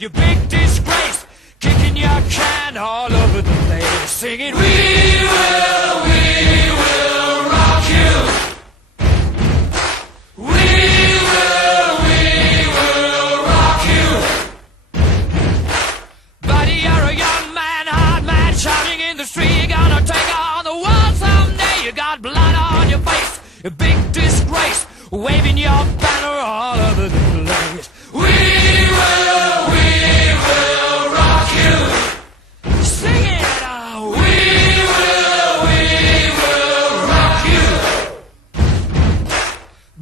you big disgrace, kicking your can all over the place, singing, we will rock you. We will rock you. Buddy, you're a young man, hard man, shouting in the street, you're gonna take on the world someday. You got blood on your face, a big disgrace, waving your banner all over the place. We will rock you. Sing it out. We will rock you.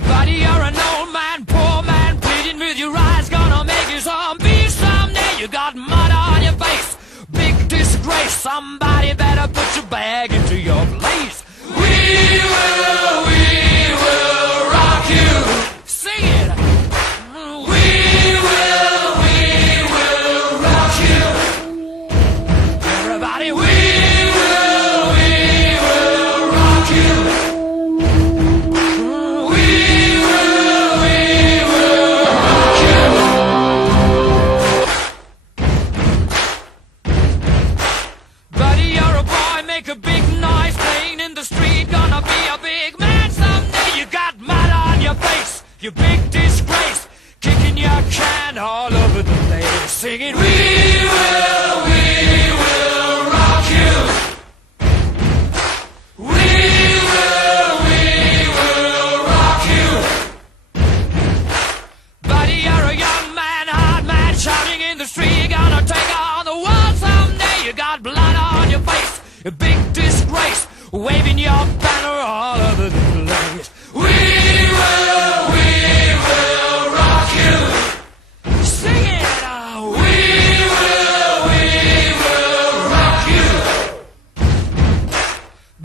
Buddy, you're an old man, poor man, pleading with your eyes, gonna make you zombie someday. You got mud on your face, big disgrace. Somebody better put your bag into your place. We will rock you. Sing it. We will rock you. Everybody, we will rock you. We will rock you. Buddy, you're a boy, make a big noise, playing in the street, gonna be a big man someday. You got mud on your face, you big disgrace, kicking your can all over the place, singing, we will rock you. We will rock you. Buddy, you're a young man, hard man, shouting in the street, you're gonna take on the world someday. You got blood on your face, a big disgrace, waving your banner all over the place. We will rock you. Sing it out. We will rock you.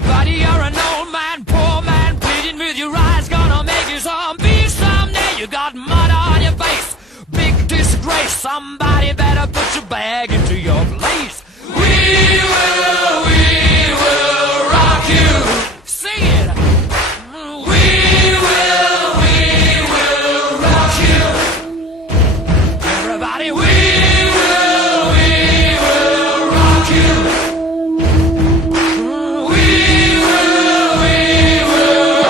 Buddy, you're an old man, poor man, pleading with your eyes, gonna make you zombie someday. You got mud on your face, big disgrace. Somebody better put your bag into your place. We will rock you. Sing it. We will rock you. Everybody, we will rock you. We will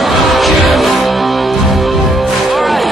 rock you. All right.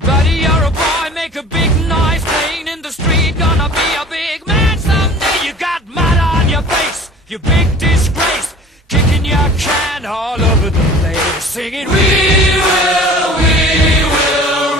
Buddy, you're a boy, make a big noise, playing in the street, gonna be a big man someday. You got mud on your face, you big